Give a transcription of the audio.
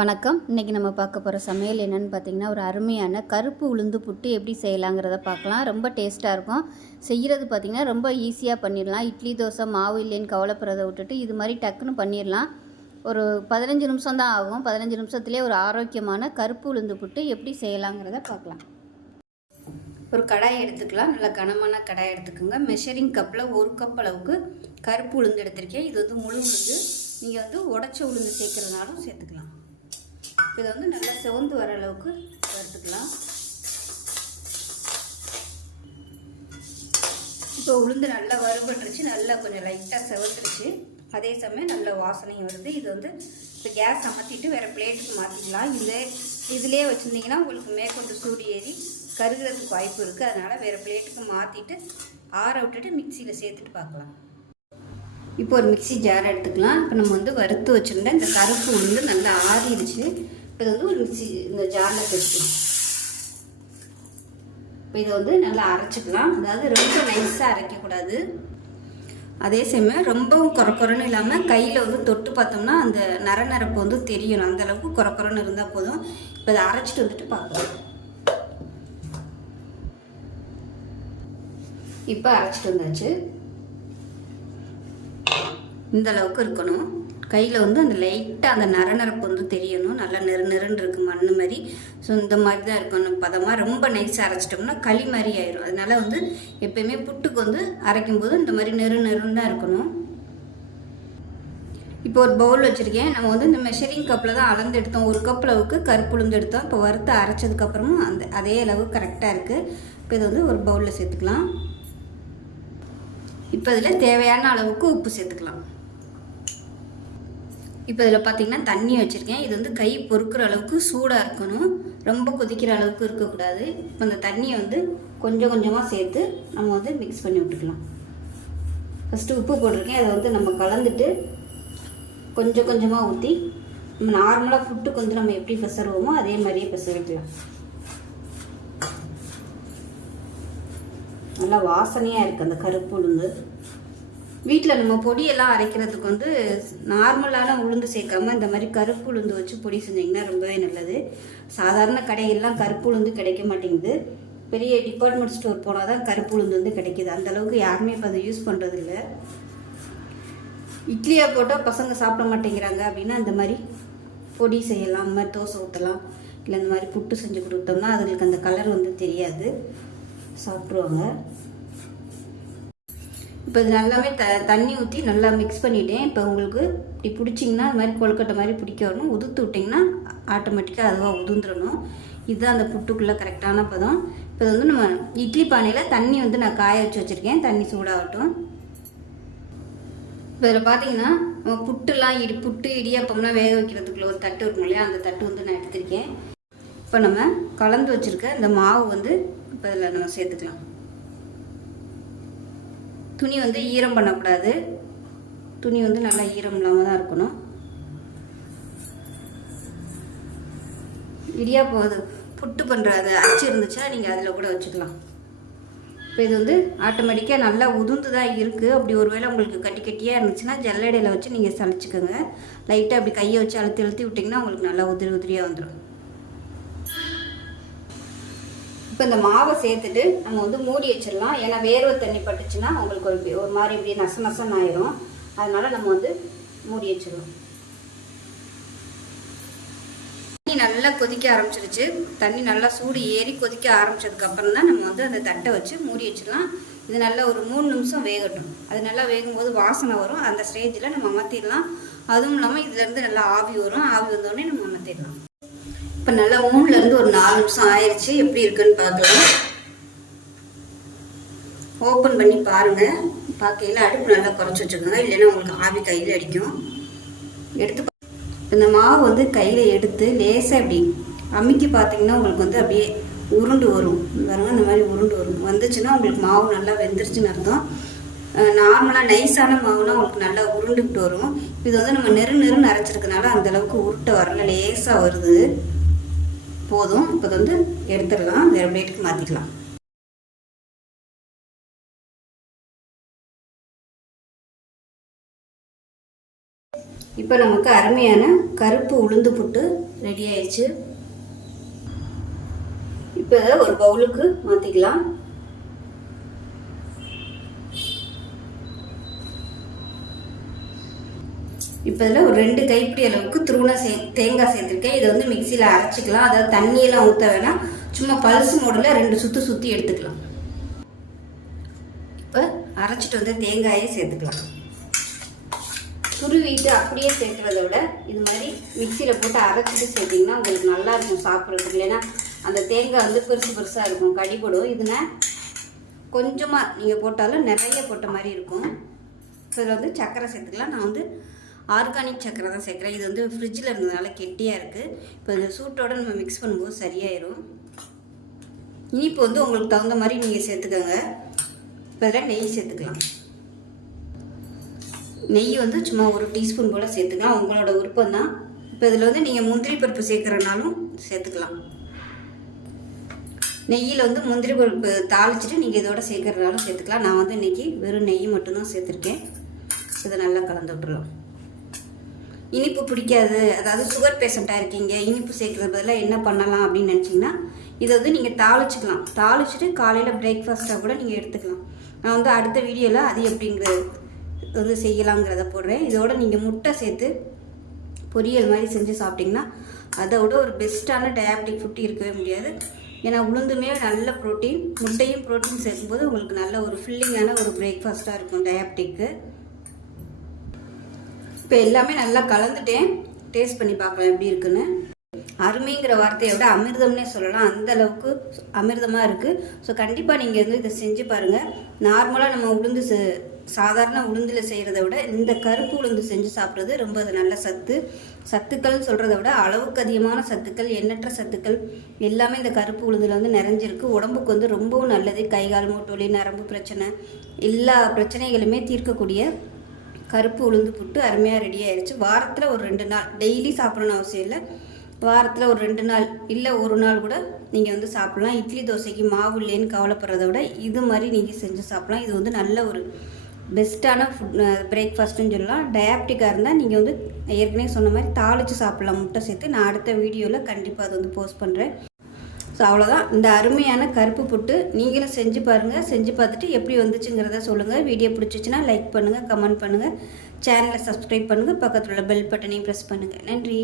வணக்கம். இன்றைக்கி நம்ம பார்க்க போகிற சமையல் என்னென்னு பார்த்திங்கன்னா, ஒரு அருமையான கருப்பு உளுந்து புட்டு எப்படி செய்யலாங்கிறத பார்க்கலாம். ரொம்ப டேஸ்ட்டாக இருக்கும். செய்கிறது பார்த்திங்கன்னா ரொம்ப ஈஸியாக பண்ணிடலாம். இட்லி தோசை மாவு இல்லைன்னு கவலைப்படுறதை விட்டுட்டு இது மாதிரி டக்குன்னு பண்ணிடலாம். ஒரு 15 நிமிஷம் தான் ஆகும். 15 நிமிஷத்துலேயே ஒரு ஆரோக்கியமான கருப்பு உளுந்து புட்டு எப்படி செய்யலாங்கிறத பார்க்கலாம். ஒரு கடாய் எடுத்துக்கலாம். நல்லா கனமான கடாய் எடுத்துக்கோங்க. மெஷரிங் கப்பில் 1 கப் அளவுக்கு கருப்பு உளுந்து எடுத்திருக்கேன். இது வந்து முழு உளுந்து. நீங்கள் உடச்ச உளுந்து சேர்க்குறதுனாலும் சேர்த்துக்கலாம். இதை நல்லா செவந்து வர அளவுக்கு வறுத்துக்கலாம். இப்போ உளுந்து நல்லா வறுபட்டுருச்சு, நல்லா கொஞ்சம் லைட்டாக செவந்துருச்சு. அதே சமயம் நல்ல வாசனையும் வருது. இது இப்போ கேஸ் அமர்த்திட்டு வேறு பிளேட்டுக்கு மாற்றிக்கலாம். இதிலே வச்சுருந்தீங்கன்னா உங்களுக்கு மேற்கொண்டு சூடு ஏறி கருகிறதுக்கு வாய்ப்பு இருக்குது. அதனால் வேறு பிளேட்டுக்கு மாற்றிட்டு ஆற விட்டுட்டு மிக்சியில் சேர்த்துட்டு பார்க்கலாம். இப்போ ஒரு மிக்சி ஜார் எடுத்துக்கலாம். இப்போ நம்ம வறுத்து வச்சுருந்த இந்த கருப்பு உளுந்து நல்லா ஆறிடுச்சு. இப்போ இது ஒரு மிக்சி இந்த ஜாரில் சேர்த்துக்கலாம். இப்போ இதை நல்லா அரைச்சிக்கலாம். அதாவது ரொம்ப நைஸாக அரைக்கக்கூடாது. அதே சமயம் ரொம்பவும் குறக்குறன்னு இல்லாமல் கையில் தொட்டு பார்த்தோம்னா அந்த நரநரப்பு தெரியணும். அந்தளவுக்கு குறக்குறன்னு இருந்தால் போதும். இப்போ இதை அரைச்சிட்டு பார்க்கலாம். இப்போ அரைச்சிட்டு வந்தாச்சு. இந்த அளவுக்கு இருக்கணும். கையில் அந்த லைட்டாக அந்த நரநரப்பு தெரியணும். நல்லா நெருன்னு இருக்குது மண் மாதிரி. ஸோ இந்த மாதிரி தான் இருக்கணும் பதமாக. ரொம்ப நைஸாக அரைச்சிட்டோம்னா களி மாதிரி ஆயிடும். அதனால் எப்போயுமே புட்டுக்கு அரைக்கும்போது இந்த மாதிரி நெருன்னு தான் இருக்கணும். இப்போ ஒரு பவுல் வச்சுருக்கேன். நம்ம இந்த மெஷரிங் கப்பில் தான் அளந்து எடுத்தோம். 1 கப் அளவுக்கு கருப்பு உளுந்து எடுத்தோம். இப்போ வறுத்து அரைச்சதுக்கப்புறமும் அதே அளவு கரெக்டாக இருக்குது. இப்போ இது ஒரு பவுலில் சேர்த்துக்கலாம். இப்போ இதில் தேவையான அளவுக்கு உப்பு சேர்த்துக்கலாம். இப்போ இதில் பார்த்திங்கன்னா தண்ணி வச்சுருக்கேன். இது கை பொறுக்கிற அளவுக்கு சூடாக இருக்கணும். ரொம்ப கொதிக்கிற அளவுக்கு இருக்கக்கூடாது. இப்போ அந்த தண்ணியை கொஞ்சம் கொஞ்சமாக சேர்த்து நம்ம மிக்ஸ் பண்ணி விட்டுக்கலாம். ஃபஸ்ட்டு உப்பு போட்டிருக்கேன். அதை நம்ம கலந்துட்டு கொஞ்சம் கொஞ்சமாக ஊற்றி நம்ம நார்மலாக புட்டுக்கு நம்ம எப்படி பெசருவோமோ அதே மாதிரியே பெசரிக்கலாம். நல்லா வாசனையாக இருக்குது அந்த கருப்பு உளுந்து. வீட்டில் நம்ம பொடியெல்லாம் அரைக்கிறதுக்கு நார்மலான உளுந்து சேர்க்காம இந்த மாதிரி கருப்பு உளுந்து வச்சு பொடி செஞ்சிங்கன்னா ரொம்பவே நல்லது. சாதாரண கடைகள்லாம் கருப்பு உளுந்து கிடைக்க மாட்டேங்குது. பெரிய டிபார்ட்மெண்ட் ஸ்டோர் போனால் தான் கருப்பு உளுந்து கிடைக்கிது. அந்தளவுக்கு யாருமே இப்போ அதை யூஸ் பண்ணுறதில்ல. இட்லியாக போட்டால் பசங்க சாப்பிட மாட்டேங்கிறாங்க அப்படின்னா இந்த மாதிரி பொடி செய்யலாம். இந்த மாதிரி தோசை ஊற்றலாம். இல்லை இந்த மாதிரி புட்டு செஞ்சு கொடுத்தோம்னா அதுங்களுக்கு அந்த கலர் தெரியாது, சாப்பிட்ருவாங்க. இப்போ இது நல்லாவே தண்ணி ஊற்றி நல்லா மிக்ஸ் பண்ணிவிட்டேன். இப்போ உங்களுக்கு இப்படி பிடிச்சிங்கன்னா அது மாதிரி கொழுக்கட்டை மாதிரி பிடிக்க வரணும். உதுத்து விட்டிங்கன்னா ஆட்டோமேட்டிக்காக அதுவாக உதுந்துடணும். இதுதான் அந்த புட்டுக்குள்ளே கரெக்டான பதம். இப்போ இது நம்ம இட்லி பானையில் தண்ணி நான் காய வச்சு வச்சுருக்கேன். தண்ணி சூடாகட்டும். இப்போ இதில் பார்த்தீங்கன்னா நம்ம புட்டுலாம் புட்டு இடியாப்பம்லாம் வேக வைக்கிறதுக்குள்ள ஒரு தட்டு இருக்கும் இல்லையா, அந்த தட்டு நான் எடுத்திருக்கேன். இப்போ நம்ம கலந்து வச்சுருக்க இந்த மாவு இப்போ இதில் நம்ம சேர்த்துக்கலாம். துணி ஈரம் பண்ணக்கூடாது. துணி நல்லா ஈரம் இல்லாமல் தான் இருக்கணும். இடியாப்பம் அது புட்டு பண்ணுற அது அச்சு இருந்துச்சுன்னா நீங்கள் அதில் கூட வச்சுக்கலாம். இப்போ இது ஆட்டோமேட்டிக்காக நல்லா உதுந்து தான் இருக்குது. அப்படி ஒரு வேளை உங்களுக்கு கட்டி கட்டியாக இருந்துச்சுன்னா ஜல்லடையில் வச்சு நீங்கள் சளிச்சுக்கோங்க. லைட்டாக அப்படி கையை வச்சு அழுத்தி அழுத்தி விட்டிங்கன்னா உங்களுக்கு நல்லா உதிரியாக வந்துடும். இப்போ இந்த மாவை சேர்த்துட்டு நம்ம மூடி வச்சிடலாம். ஏன்னா வேர்வை தண்ணி பட்டுச்சுன்னா உங்களுக்கு ஒரு மாதிரி இப்படி நசன்னு ஆயிரும். அதனால் நம்ம மூடி வச்சிடலாம். தண்ணி நல்லா கொதிக்க ஆரம்பிச்சிருச்சு. தண்ணி நல்லா சூடு ஏறி கொதிக்க ஆரம்பிச்சதுக்கப்புறம் தான் நம்ம அந்த தட்டை வச்சு மூடி வச்சிடலாம். இது நல்லா ஒரு 3 நிமிஷம் வேகட்டும். அது நல்லா வேகும்போது வாசனை வரும். அந்த ஸ்டேஜில் நம்ம அமர்த்திடலாம். அதுவும் இல்லாமல் இதுலேருந்து நல்லா ஆவி வரும். ஆவி வந்தோடனே நம்ம அமர்த்திடலாம். இப்போ நல்லா 3லேருந்து ஒரு 4 நிமிஷம் ஆயிடுச்சு. எப்படி இருக்குன்னு பார்க்கலாம். ஓப்பன் பண்ணி பாருங்கள். பார்க்கையில் அடுப்பு நல்லா குறைச்சி வச்சுக்கோங்க. இல்லைன்னா உங்களுக்கு ஆவி கையில் அடிக்கும். எடுத்து இந்த மாவு கையில் எடுத்து லேசாக இப்படி அமுக்கி பார்த்தீங்கன்னா உங்களுக்கு அப்படியே உருண்டு வரும். பாருங்கள், இந்த மாதிரி உருண்டு வரும். வந்துச்சுன்னா உங்களுக்கு மாவு நல்லா வெந்துருச்சுன்னு அர்த்தம். நார்மலாக நைஸான மாவுனா உங்களுக்கு நல்லா உருண்டுக்கிட்டு வரும். இது நம்ம நெருன்னு அரைச்சிருக்கனால அந்தளவுக்கு உருட்டை வரல, லேசாக வருது. போதும். இப்போ எடுத்துடலாம். வேறு பிளேட்டுக்கு மாற்றிக்கலாம். இப்போ நமக்கு அருமையான கருப்பு உளுந்து புட்டு ரெடி ஆயிடுச்சு. இப்போ இதை ஒரு பவுலுக்கு மாற்றிக்கலாம். இப்போ இதில் ஒரு 2 கைப்பிடி அளவுக்கு துருவன தேங்காய் சேர்த்துருக்கேன். இதை வந்து மிக்சியில் அரைச்சிக்கலாம். அதாவது தண்ணியெல்லாம் ஊற்ற வேணாம், சும்மா பல்ஸ் மோடில் 2 சுற்றி எடுத்துக்கலாம். இப்போ அரைச்சிட்டு வந்து தேங்காயை சேர்த்துக்கலாம். துருவிட்டு அப்படியே சேர்க்குறத விட இது மாதிரி மிக்சியில் போட்டு அரைச்சிட்டு சேர்த்திங்கன்னா உங்களுக்கு நல்லாயிருக்கும் சாப்பிட்றதுக்கு. இல்லைன்னா அந்த தேங்காய் வந்து பெருசாக இருக்கும், கடிபடும். இதுனா கொஞ்சமாக நீங்கள் போட்டாலும் நிறைய போட்ட மாதிரி இருக்கும். இப்போ இதில் வந்து சர்க்கரை சேர்த்துக்கலாம். நான் வந்து ஆர்கானிக் சர்க்கரை தான் சேர்க்குறேன். இது வந்து ஃப்ரிட்ஜில் இருந்ததுனால கெட்டியாக இருக்குது. இப்போ இந்த சூட்டோடு நம்ம மிக்ஸ் பண்ணும்போது சரியாயிடும். இனிப்பு வந்து உங்களுக்கு தகுந்த மாதிரி நீங்கள் சேர்த்துக்கோங்க. இப்போ இதில் நெய் சேர்த்துக்கலாம். நெய் வந்து சும்மா 1 டீஸ்பூன் போல் சேர்த்துக்கலாம், உங்களோட விருப்பம் தான். இப்போ இதில் வந்து நீங்கள் முந்திரி பருப்பு சேர்க்குறனாலும் சேர்த்துக்கலாம். நெய்யில் வந்து முந்திரி பருப்பு தாளிச்சிட்டு நீங்கள் இதோட சேர்க்குறதுனாலும் சேர்த்துக்கலாம். நான் வந்து இன்றைக்கி வெறும் நெய் மட்டும்தான் சேர்த்துருக்கேன். இதை நல்லா கலந்து விட்டுறலாம். இனிப்பு பிடிக்காது, அதாவது சுகர் பேஷண்ட்டாக இருக்கீங்க, இனிப்பு சேர்க்குறது பதிலாக என்ன பண்ணலாம் அப்படின்னு நினச்சிங்கன்னா இதை வந்து நீங்கள் தாளிச்சிக்கலாம். தாளிச்சிட்டு காலையில் பிரேக்ஃபாஸ்ட்டாக கூட நீங்கள் எடுத்துக்கலாம். நான் வந்து அடுத்த வீடியோவில் அது எப்படிங்கிறது வந்து செய்யலாங்கிறத போடுறேன். இதோட நீங்கள் முட்டை சேர்த்து பொரியல் மாதிரி செஞ்சு சாப்பிட்டிங்கன்னா அதை விட ஒரு பெஸ்ட்டான டயாபெட்டிக் ஃபுட் இருக்கவே முடியாது. ஏன்னா உளுந்துமே நல்ல ப்ரோட்டீன், முட்டையும் ப்ரோட்டீன் சேர்க்கும்போது உங்களுக்கு நல்ல ஒரு ஃபில்லிங்கான ஒரு பிரேக்ஃபாஸ்ட்டாக இருக்கும் டயாபெட்டிக்கு. இப்போ எல்லாமே நல்லா கலந்துட்டேன். டேஸ்ட் பண்ணி பார்க்கலாம் எப்படி இருக்குன்னு. அருமைங்கிற வார்த்தையை விட அமிர்தம்னே சொல்லலாம், அந்தளவுக்கு அமிர்தமாக இருக்குது. ஸோ கண்டிப்பாக நீங்கள் வந்து இதை செஞ்சு பாருங்கள். நார்மலாக நம்ம உளுந்து சாதாரண உளுந்தில் செய்கிறத விட இந்த கருப்பு உளுந்து செஞ்சு சாப்பிட்றது ரொம்ப நல்ல சத்துக்கள்னு சொல்கிறத விட அளவுக்கு அதிகமான சத்துக்கள், எண்ணற்ற சத்துக்கள் எல்லாமே இந்த கருப்பு உளுந்தில் வந்து நிறைஞ்சிருக்கு. உடம்புக்கு வந்து ரொம்பவும் நல்லது. கை கால் மூட்டு வலி, நரம்பு பிரச்சனை, எல்லா பிரச்சனைகளுமே தீர்க்கக்கூடிய கருப்பு உளுந்து புட்டு அருமையாக ரெடி ஆயிடுச்சு. வாரத்தில் ஒரு 2 நாள், டெய்லி சாப்பிடணும்னு அவசியம் இல்லை. வாரத்தில் ஒரு 2 நாள் இல்லை 1 நாள் கூட நீங்கள் வந்து சாப்பிட்லாம். இட்லி தோசைக்கு மாவு இல்லைன்னு கவலைப்படுறத விட இது மாதிரி நீங்கள் செஞ்சு சாப்பிட்லாம். இது வந்து நல்ல ஒரு பெஸ்ட்டான பிரேக்ஃபாஸ்ட்டுன்னு சொல்லலாம். டயாபெட்டிக்காக இருந்தால் நீங்கள் வந்து ஏற்கனவே சொன்ன மாதிரி தாளித்து சாப்பிட்லாம் முட்டை சேர்த்து. நான் அடுத்த வீடியோவில் கண்டிப்பாக அதை வந்து போஸ்ட் பண்ணுறேன். ஸோ அவ்வளோதான், இந்த அருமையான கருப்பு புட்டு நீங்களும் செஞ்சு பாருங்கள். செஞ்சு பார்த்துட்டு எப்படி வந்துச்சுங்கிறத சொல்லுங்கள். வீடியோ பிடிச்சிச்சின்னா லைக் பண்ணுங்கள், கமெண்ட் பண்ணுங்கள், சேனலை சப்ஸ்கிரைப் பண்ணுங்கள், பக்கத்தில் உள்ள பெல் பட்டனையும் ப்ரெஸ் பண்ணுங்கள். நன்றி.